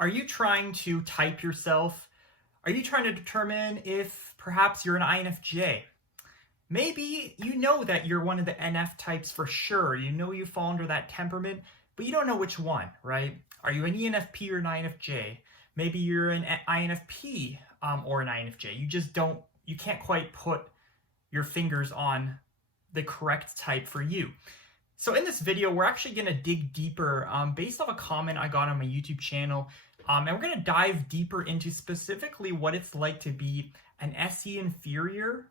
Are you trying to type yourself? Are you trying to determine if perhaps you're an INFJ? Maybe you know that you're one of the NF types for sure. You know you fall under that temperament, but you don't know which one, right? Are you an ENFP or an INFJ? Maybe you're an INFP or an INFJ. You just don't, you can't quite put your fingers on the correct type for you. So in this video, we're actually going to dig deeper based off a comment I got on my YouTube channel. And we're going to dive deeper into specifically what it's like to be an SE inferior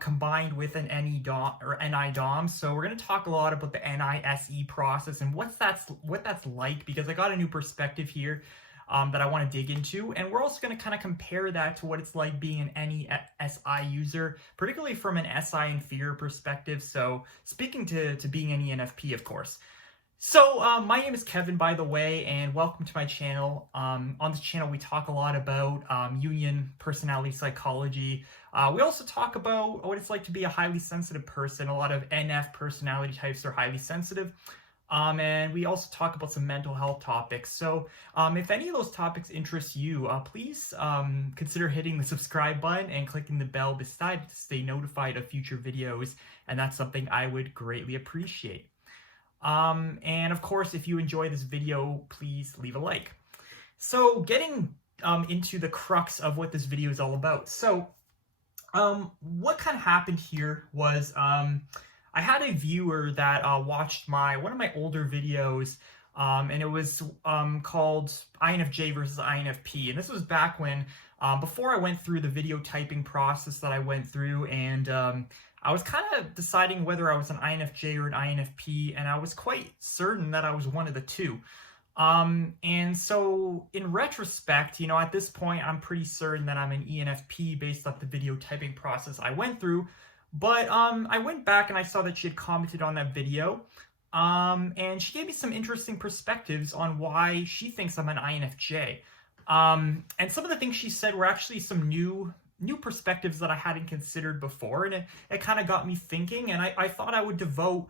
combined with an NE dom or NI dom. So we're going to talk a lot about the NI-SE process and what that's like, because I got a new perspective here that I want to dig into. And we're also going to kind of compare that to what it's like being an NE-SI user, particularly from an SI inferior perspective. So speaking to being an ENFP, of course. So my name is Kevin, by the way, and welcome to my channel. On this channel, we talk a lot about Jungian personality psychology. We also talk about what it's like to be a highly sensitive person. A lot of NF personality types are highly sensitive. And we also talk about some mental health topics. So if any of those topics interest you, please consider hitting the subscribe button and clicking the bell beside it to stay notified of future videos. And that's something I would greatly appreciate. And of course, if you enjoy this video, please leave a like. So getting into the crux of what this video is all about. So what kind of happened here was I had a viewer that watched one of my older videos, and it was called INFJ versus INFP. And this was back when, before I went through the video typing process that I went through, and I was kind of deciding whether I was an INFJ or an INFP, and I was quite certain that I was one of the two. And so in retrospect, at this point, I'm pretty certain that I'm an ENFP based off the video typing process I went through. But I went back and I saw that she had commented on that video, and she gave me some interesting perspectives on why she thinks I'm an INFJ. And some of the things she said were actually some new perspectives that I hadn't considered before, and it kind of got me thinking, and I thought I would devote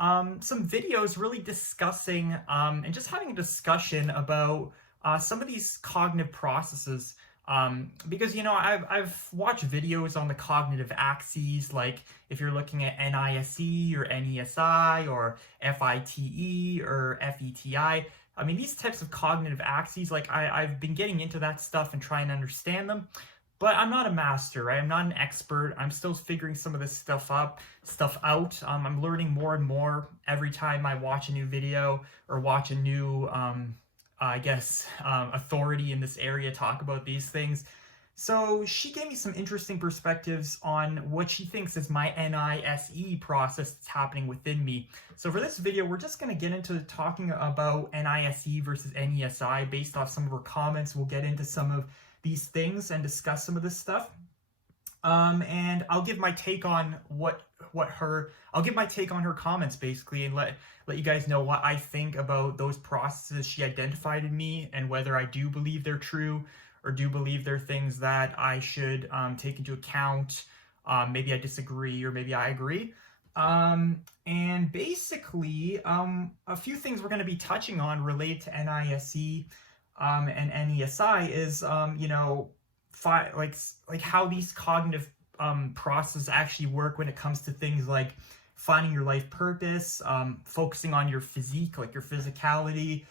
some videos really discussing and just having a discussion about some of these cognitive processes. Because I've watched videos on the cognitive axes, like if you're looking at NISE or NESI or FITE or FETI. I mean, these types of cognitive axes, like I've been getting into that stuff and trying to understand them, but I'm not a master, right? I'm not an expert. I'm still figuring some of this stuff out. I'm learning more and more every time I watch a new video or watch a new authority in this area talk about these things. So she gave me some interesting perspectives on what she thinks is my NISE process that's happening within me. So for this video, we're just going to get into talking about NISE versus NESI based off some of her comments. We'll get into some of these things and discuss some of this stuff. And I'll give my take on I'll give my take on her comments basically, and let you guys know what I think about those processes she identified in me, and whether I do believe they're true or do believe they're things that I should take into account. Maybe I disagree or maybe I agree. And basically, a few things we're going to be touching on related to NISE and NESI is, like how these cognitive processes actually work when it comes to things like finding your life purpose, focusing on your physique, like your physicality,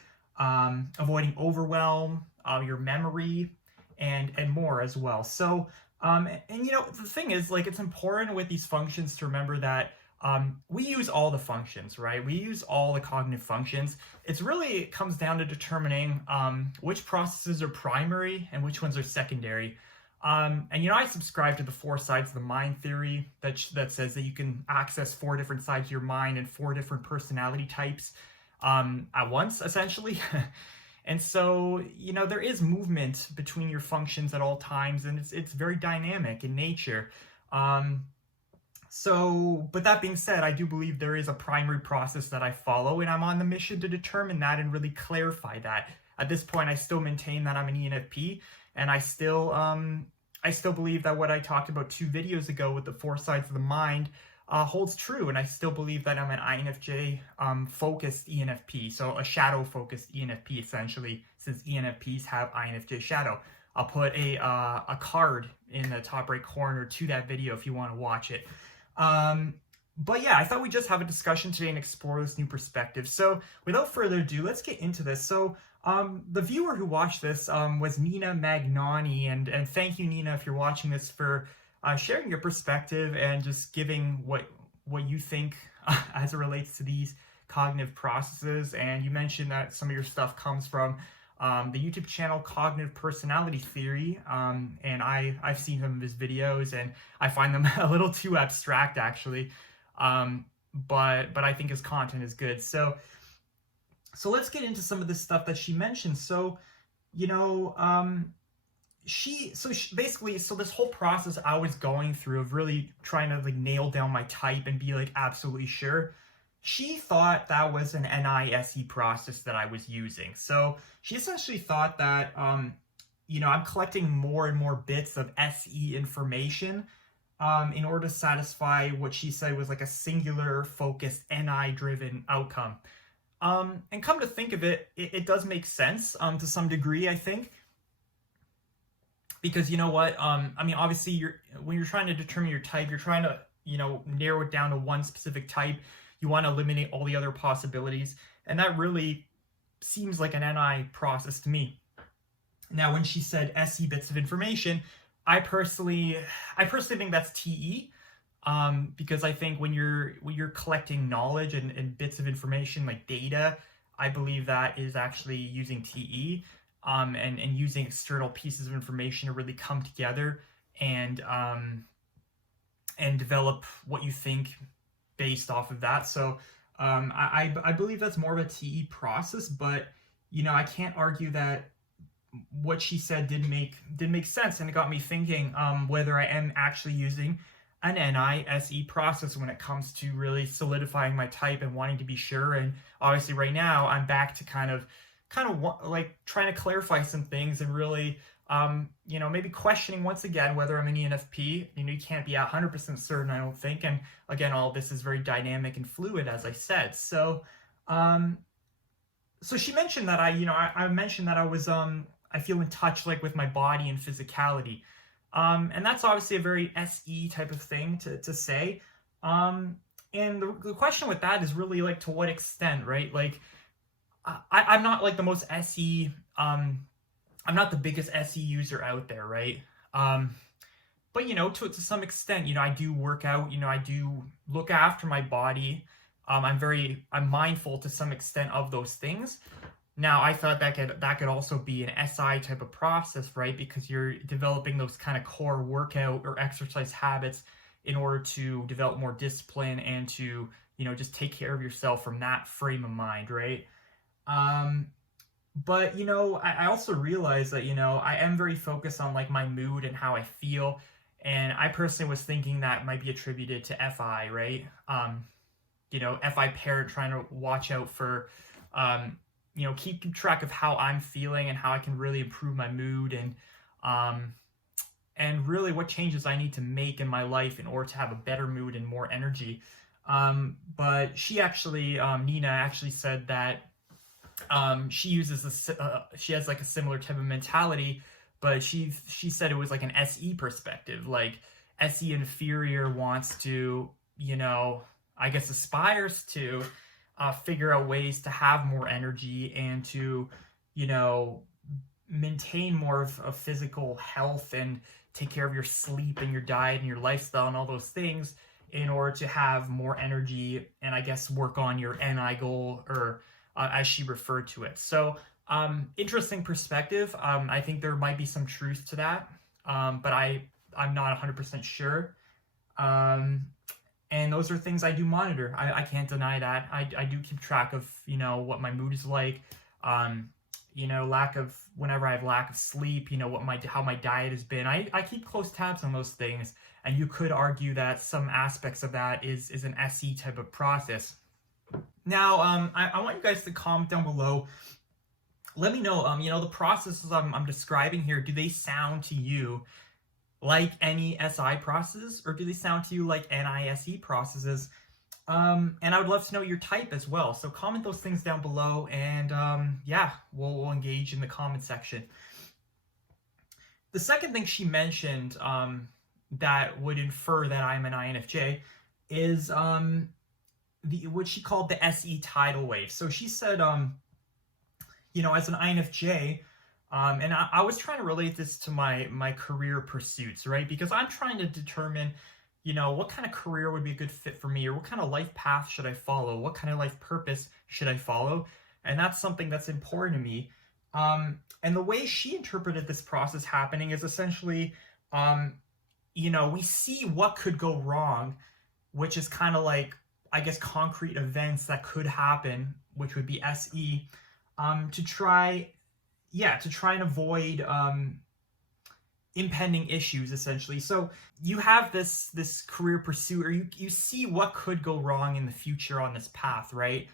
avoiding overwhelm, your memory, and more as well. So, the thing is, like, it's important with these functions to remember that we use all the functions, right? We use all the cognitive functions. It comes down to determining which processes are primary and which ones are secondary. I subscribe to the 4 sides of the mind theory that says that you can access 4 different sides of your mind and 4 different personality types at once, essentially. And so, there is movement between your functions at all times, and it's very dynamic in nature. But that being said, I do believe there is a primary process that I follow, and I'm on the mission to determine that and really clarify that. At this point, I still maintain that I'm an ENFP, and I still believe that what I talked about 2 videos ago with the 4 sides of the mind holds true, and I still believe that I'm an INFJ focused ENFP, so a shadow focused ENFP essentially, since ENFPs have INFJ shadow. I'll put a card in the top right corner to that video if you want to watch it. But yeah, I thought we'd just have a discussion today and explore this new perspective. So without further ado, let's get into this. So the viewer who watched this was Nina Magnani, and thank you, Nina, if you're watching this, for sharing your perspective and just giving what you think as it relates to these cognitive processes. And you mentioned that some of your stuff comes from the YouTube channel Cognitive Personality Theory, and I've seen some of his videos, and I find them a little too abstract, actually, but I think his content is good. So let's get into some of the stuff that she mentioned. So, you know, she basically, so this whole process I was going through of really trying to like nail down my type and be like absolutely sure, she thought that was an NISE process that I was using. So she essentially thought that, you know, I'm collecting more and more bits of SE information in order to satisfy what she said was like a singular focused NI driven outcome. And come to think of it, it does make sense to some degree, I think. Because you know what, I mean, obviously when you're trying to determine your type, you're trying to, you know, narrow it down to one specific type. You want to eliminate all the other possibilities. And that really seems like an NI process to me. Now, when she said SE bits of information, I personally think that's TE, because I think when you're collecting knowledge and bits of information like data, I believe that is actually using TE, and using external pieces of information to really come together and develop what you think based off of that. So I believe that's more of a TE process, but you know, I can't argue that what she said did make sense, and it got me thinking whether I am actually using an NISE process when it comes to really solidifying my type and wanting to be sure. And obviously right now I'm back to kind of like trying to clarify some things and really you know, maybe questioning once again whether I'm an ENFP. You know, you can't be 100% certain, I don't think. And again, all this is very dynamic and fluid, as I said. So so she mentioned that I mentioned that I was I feel in touch like with my body and physicality. And that's obviously a very SE type of thing to say. And the question with that is really like, to what extent, right? Like, I'm not like the most SE, I'm not the biggest SE user out there, right? But you know, to some extent, you know, I do work out, you know, I do look after my body. I'm mindful to some extent of those things. Now, I thought that could also be an SI type of process, right? Because you're developing those kind of core workout or exercise habits in order to develop more discipline and to, you know, just take care of yourself from that frame of mind, right? But, you know, I also realized that, you know, I am very focused on like my mood and how I feel. And I personally was thinking that might be attributed to FI, right? You know, FI parent trying to watch out for, you know, keep track of how I'm feeling and how I can really improve my mood and really what changes I need to make in my life in order to have a better mood and more energy. But she actually, Nina actually said that she uses she has like a similar type of mentality, but she said it was like an SE perspective. Like SE inferior wants to, you know, I guess aspires to figure out ways to have more energy and to, you know, maintain more of physical health and take care of your sleep and your diet and your lifestyle and all those things in order to have more energy and I guess work on your NI goal, or as she referred to it. So interesting perspective. I think there might be some truth to that, but I'm not 100% sure. And those are things I do monitor. I can't deny that. I do keep track of, you know, what my mood is like. You know, whenever I have lack of sleep, you know, how my diet has been. I keep close tabs on those things. And you could argue that some aspects of that is an SE type of process. Now, I want you guys to comment down below. Let me know, you know, the processes I'm describing here, do they sound to you like any SI process, or do they sound to you like NISE processes? And I would love to know your type as well. So comment those things down below, and yeah, we'll engage in the comment section. The second thing she mentioned that would infer that I'm an INFJ is what she called the SE tidal wave. So she said, as an INFJ, and I was trying to relate this to my career pursuits, right? Because I'm trying to determine, what kind of career would be a good fit for me, or what kind of life path should I follow? What kind of life purpose should I follow? And that's something that's important to me. And the way she interpreted this process happening is essentially, we see what could go wrong, which is kind of like, I guess, concrete events that could happen, which would be SE, to try and avoid impending issues, essentially. So you have this career pursuit, or you see what could go wrong in the future on this path, right?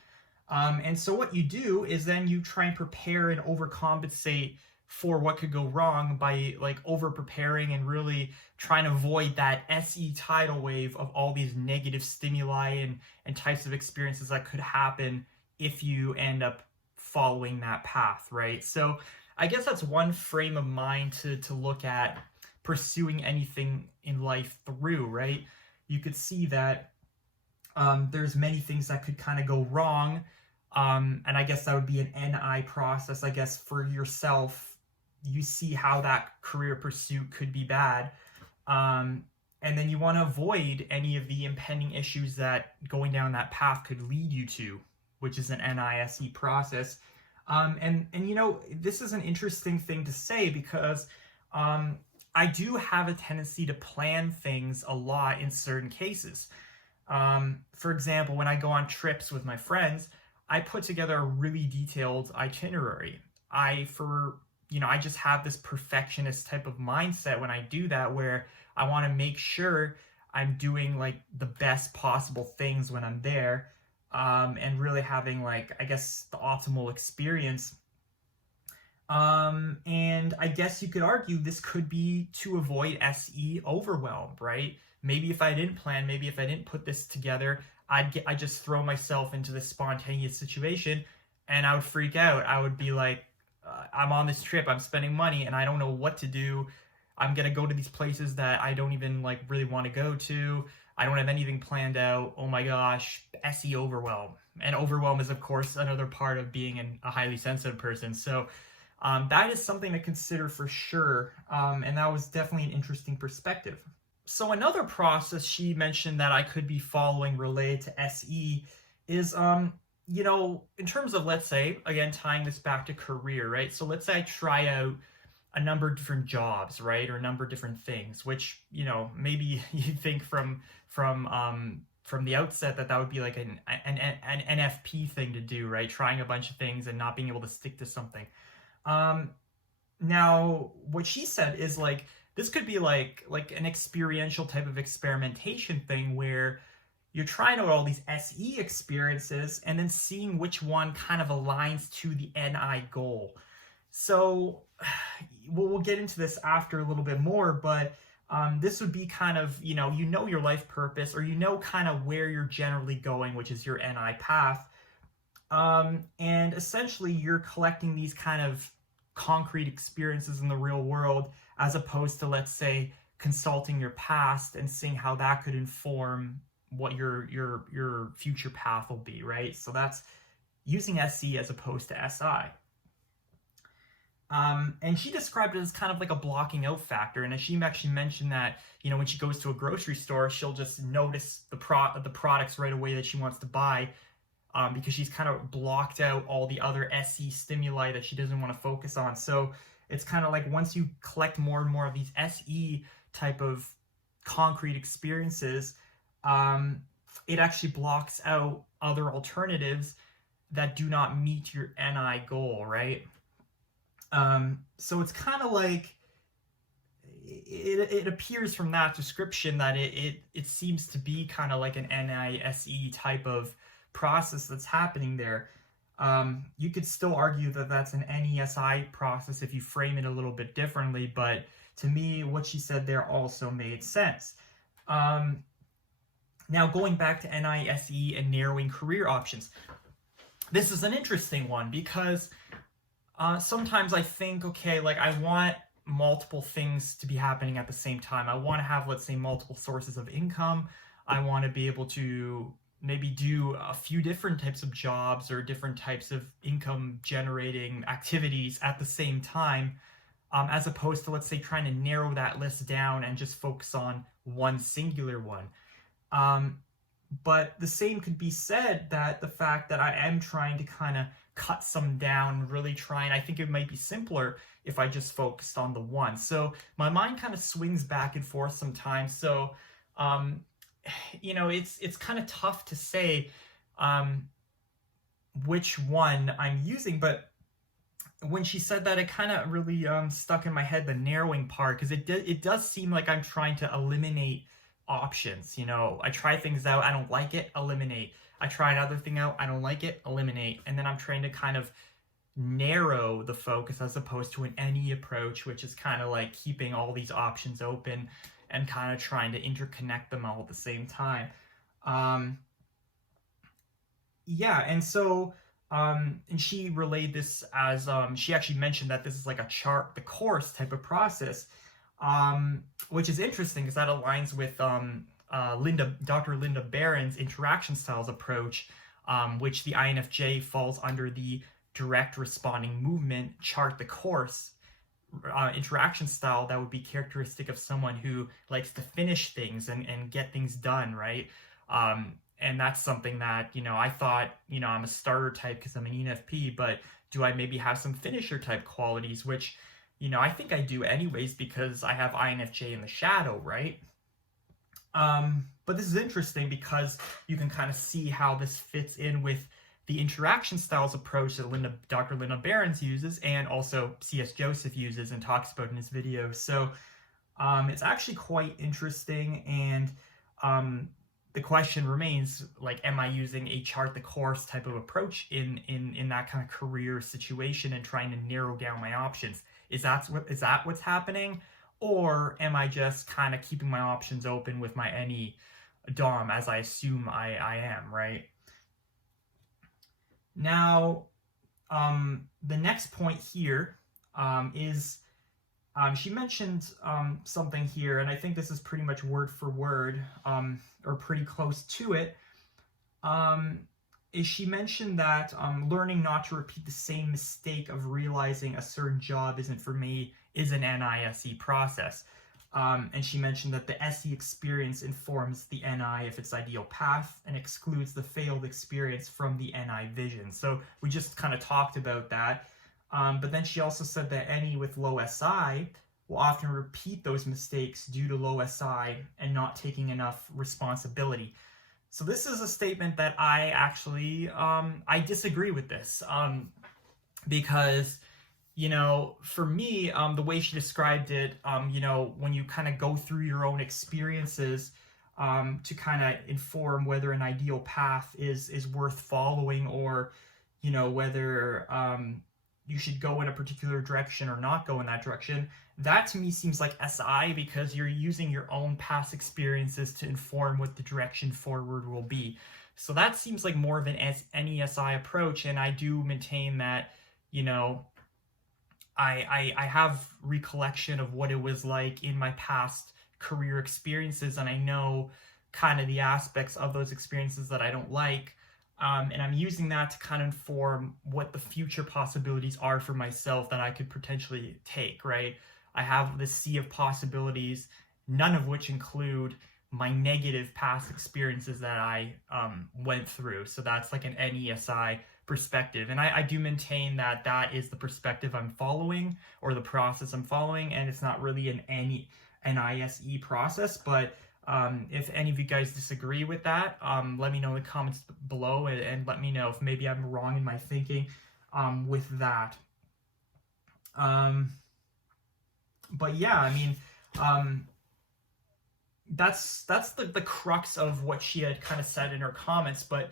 And so what you do is then you try and prepare and overcompensate for what could go wrong by like over preparing and really trying to avoid that SE tidal wave of all these negative stimuli and types of experiences that could happen if you end up following that path, right? So I guess that's one frame of mind to look at pursuing anything in life through, right? You could see that there's many things that could kind of go wrong. And I guess that would be an NI process, I guess, for yourself. You see how that career pursuit could be bad. And then you want to avoid any of the impending issues that going down that path could lead you to, which is an NISE process. And this is an interesting thing to say because I do have a tendency to plan things a lot in certain cases. For example, when I go on trips with my friends, I put together a really detailed itinerary. I just have this perfectionist type of mindset when I do that, where I want to make sure I'm doing like the best possible things when I'm there, and really having like, I guess, the optimal experience. And I guess you could argue this could be to avoid SE overwhelm, right? Maybe if I didn't plan, maybe if I didn't put this together, I just throw myself into this spontaneous situation and I would freak out. I would be like, I'm on this trip, I'm spending money, and I don't know what to do. I'm gonna go to these places that I don't even like really want to go to. I don't have anything planned out. Oh my gosh, SE overwhelm. And overwhelm is, of course, another part of being a highly sensitive person. So that is something to consider for sure. And that was definitely an interesting perspective. So another process she mentioned that I could be following related to SE is, in terms of, let's say, again, tying this back to career, right? So let's say I try out a number of different jobs, right? Or a number of different things, which, maybe you think from the outset that would be like an NFP thing to do, right? Trying a bunch of things and not being able to stick to something. Now, what she said is like, this could be like an experiential type of experimentation thing where you're trying out all these SE experiences and then seeing which one kind of aligns to the NI goal. So we'll get into this after a little bit more, but this would be kind of, your life purpose, or kind of where you're generally going, which is your NI path. And essentially you're collecting these kind of concrete experiences in the real world, as opposed to, let's say, consulting your past and seeing how that could inform what your future path will be, right? So that's using SE as opposed to SI. And she described it as kind of like a blocking out factor. And as she actually mentioned that, when she goes to a grocery store, she'll just notice the products right away that she wants to buy, because she's kind of blocked out all the other SE stimuli that she doesn't want to focus on. So it's kind of like once you collect more and more of these SE type of concrete experiences, it actually blocks out other alternatives that do not meet your NI goal, right? So it's kind of like, it appears from that description that it seems to be kind of like an NISE type of process that's happening there. You could still argue that that's an NESI process if you frame it a little bit differently, but to me, what she said there also made sense. Now, going back to NISE and narrowing career options, this is an interesting one because sometimes I think, okay, like I want multiple things to be happening at the same time. I want to have, let's say, multiple sources of income. I want to be able to maybe do a few different types of jobs or different types of income generating activities at the same time, as opposed to, let's say, trying to narrow that list down and just focus on one singular one. But the same could be said that the fact that I am trying to kind of cut some down, really trying, I think it might be simpler if I just focused on the one. So my mind kind of swings back and forth sometimes. So, it's kind of tough to say which one I'm using, but when she said that, it kind of really stuck in my head, the narrowing part, because it does seem like I'm trying to eliminate options. I try things out, I don't like it, eliminate. I try another thing out, I don't like it, eliminate. And then I'm trying to kind of narrow the focus as opposed to an NE approach, which is kind of like keeping all these options open and kind of trying to interconnect them all at the same time. And so and she relayed this as she actually mentioned that this is like a chart the course type of process, which is interesting because that aligns with Dr. Linda Barron's interaction styles approach, which the INFJ falls under the direct responding movement chart the course interaction style that would be characteristic of someone who likes to finish things and get things done, right? And that's something that, I thought, I'm a starter type because I'm an ENFP, but do I maybe have some finisher type qualities, which, I think I do anyways because I have INFJ in the shadow, right? But this is interesting because you can kind of see how this fits in with the interaction styles approach that Dr. Linda Barron's uses and also C.S. Joseph uses and talks about in his videos. So it's actually quite interesting, and the question remains, like, am I using a chart the course type of approach in that kind of career situation and trying to narrow down my options? Is that what's happening? Or am I just kind of keeping my options open with my NE DOM, as I assume I am, right? Now, the next point here is she mentioned something here, and I think this is pretty much word for word, or pretty close to it, is she mentioned that learning not to repeat the same mistake of realizing a certain job isn't for me is an NISE process. And she mentioned that the SE experience informs the NI if its ideal path and excludes the failed experience from the NI vision. So we just kind of talked about that. But then she also said that NE with low SI will often repeat those mistakes due to low SI and not taking enough responsibility. So this is a statement that I actually, I disagree with this, because, for me, the way she described it, when you kind of go through your own experiences to kind of inform whether an ideal path is worth following, or, whether you should go in a particular direction or not go in that direction, that to me seems like SI, because you're using your own past experiences to inform what the direction forward will be. So that seems like more of an NESI approach, and I do maintain that, I have recollection of what it was like in my past career experiences, and I know kind of the aspects of those experiences that I don't like. And I'm using that to kind of inform what the future possibilities are for myself that I could potentially take, right? I have this sea of possibilities, none of which include my negative past experiences that I went through. So that's like an NESI perspective. And I do maintain that that is the perspective I'm following, or the process I'm following, and it's not really an NISE process. But if any of you guys disagree with that, let me know in the comments below, and let me know if maybe I'm wrong in my thinking with that. But yeah, I mean, that's the crux of what she had kind of said in her comments. But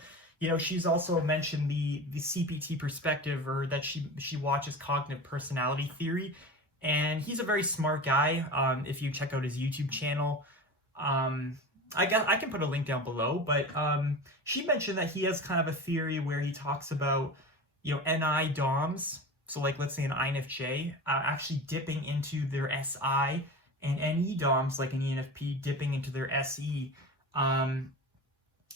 she's also mentioned the CPT perspective, or that she watches cognitive personality theory, and he's a very smart guy. If you check out his YouTube channel, I guess I can put a link down below, but she mentioned that he has kind of a theory where he talks about, NI DOMs. So like, let's say an INFJ actually dipping into their SI, and NE DOMs like an ENFP dipping into their SE.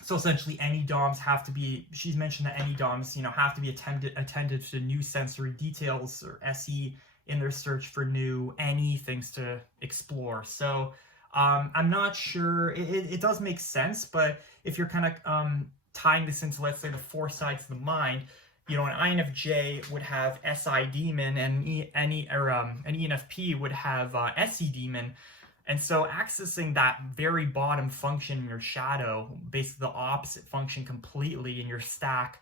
So essentially, NE DOMs have to be. She's mentioned that NE DOMs, have to be attentive to new sensory details, or SE in their search for new NE things to explore. So I'm not sure. It does make sense, but if you're kind of tying this into, let's say, the four sides of the mind, an INFJ would have SI demon, and an ENFP would have SE demon. And so accessing that very bottom function in your shadow, basically the opposite function completely in your stack,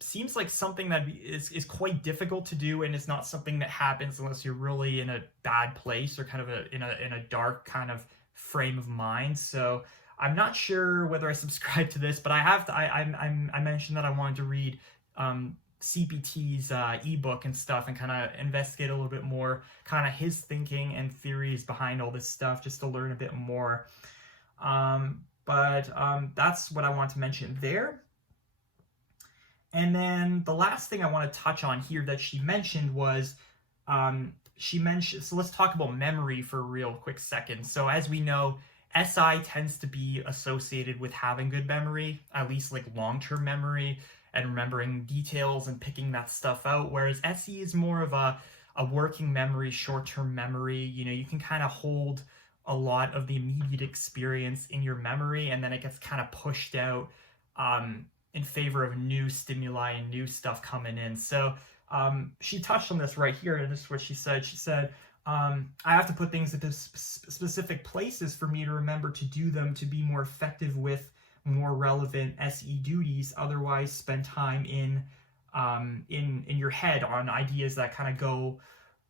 seems like something that is quite difficult to do, and it's not something that happens unless you're really in a bad place, or kind of in a dark kind of frame of mind. So I'm not sure whether I subscribe to this, but I mentioned that I wanted to read CPT's ebook and stuff, and kind of investigate a little bit more kind of his thinking and theories behind all this stuff, just to learn a bit more. But that's what I want to mention there. And then the last thing I want to touch on here that she mentioned was, so let's talk about memory for a real quick second. So as we know, SI tends to be associated with having good memory, at least like long-term memory, and remembering details and picking that stuff out, whereas SE is more of a working memory, short-term memory. You can kind of hold a lot of the immediate experience in your memory, and then it gets kind of pushed out in favor of new stimuli and new stuff coming in. So she touched on this right here, and this is what she said. She said, I have to put things into specific places for me to remember to do them, to be more effective with more relevant SE duties. Otherwise, spend time in your head on ideas that kind of go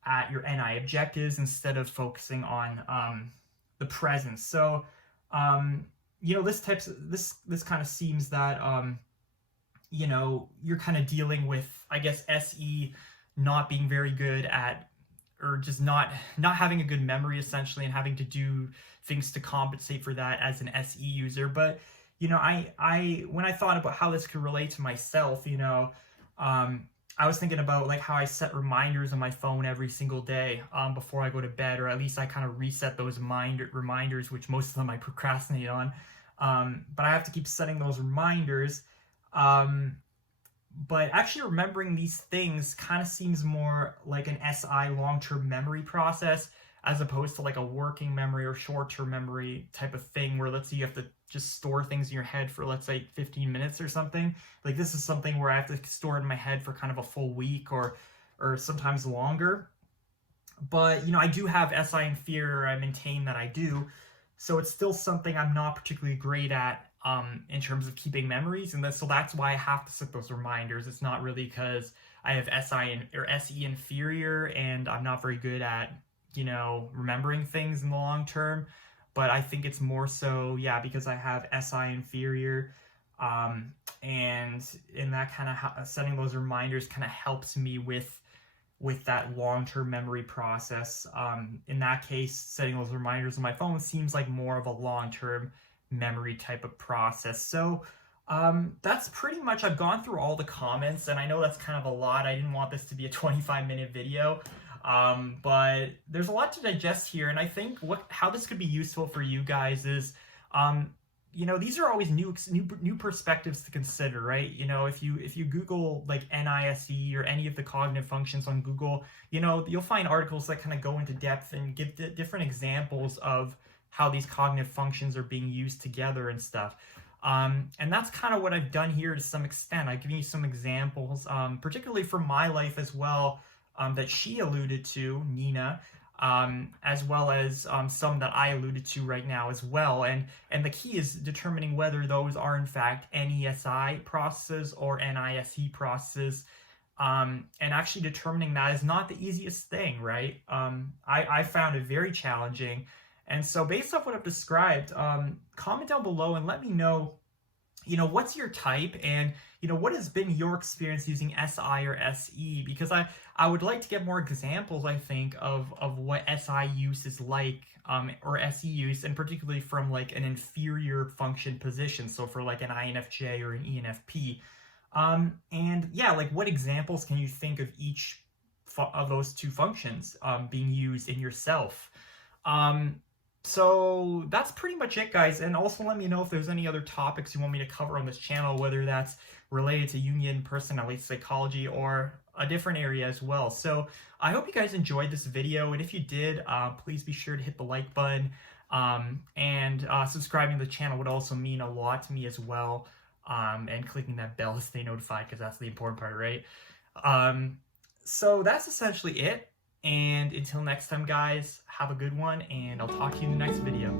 at your NI objectives instead of focusing on the present. So this kind of seems that you're kind of dealing with, I guess, SE not being very good at, or just not having a good memory, essentially, and having to do things to compensate for that as an SE user. But I when I thought about how this could relate to myself, I was thinking about like how I set reminders on my phone every single day before I go to bed, or at least I kind of reset those reminders, which most of them I procrastinate on. But I have to keep setting those reminders. But actually remembering these things kind of seems more like an SI long-term memory process, as opposed to like a working memory or short-term memory type of thing, where let's say you have to just store things in your head for, let's say, 15 minutes or something. Like, this is something where I have to store it in my head for kind of a full week, or sometimes longer. But I do have SI inferior, I maintain that I do, so it's still something I'm not particularly great at in terms of keeping memories, and so that's why I have to set those reminders. It's not really because I have SE inferior and I'm not very good at remembering things in the long term, but I think it's more so, because I have SI inferior, and in that kind of setting those reminders kind of helps me with that long-term memory process. In that case, setting those reminders on my phone seems like more of a long-term memory type of process. So that's pretty much, I've gone through all the comments, and I know that's kind of a lot. I didn't want this to be a 25-minute video, but there's a lot to digest here, and I think how this could be useful for you guys is, these are always new perspectives to consider, right? If you Google like NISE or any of the cognitive functions on Google, you'll find articles that kind of go into depth and give different examples of how these cognitive functions are being used together and stuff. And that's kind of what I've done here to some extent. I've given you some examples, particularly from my life as well, that she alluded to, Nina, as well as some that I alluded to right now as well. And the key is determining whether those are in fact NESI processes or NISE processes. And actually determining that is not the easiest thing, right? I found it very challenging. And so based off what I've described, comment down below and let me know, what's your type, and what has been your experience using SI or SE? Because I would like to get more examples, I think, of what SI use is like, or SE use, and particularly from like an inferior function position, so for like an INFJ or an ENFP. And yeah, like what examples can you think of each of those two functions being used in yourself? Um, so that's pretty much it, guys. And also let me know if there's any other topics you want me to cover on this channel, whether that's related to Jungian personality psychology or a different area as well. So I hope you guys enjoyed this video, and if you did, please be sure to hit the like button, and subscribing to the channel would also mean a lot to me as well, and clicking that bell to stay notified, because that's the important part, right? So that's essentially it. And until next time, guys, have a good one, and I'll talk to you in the next video.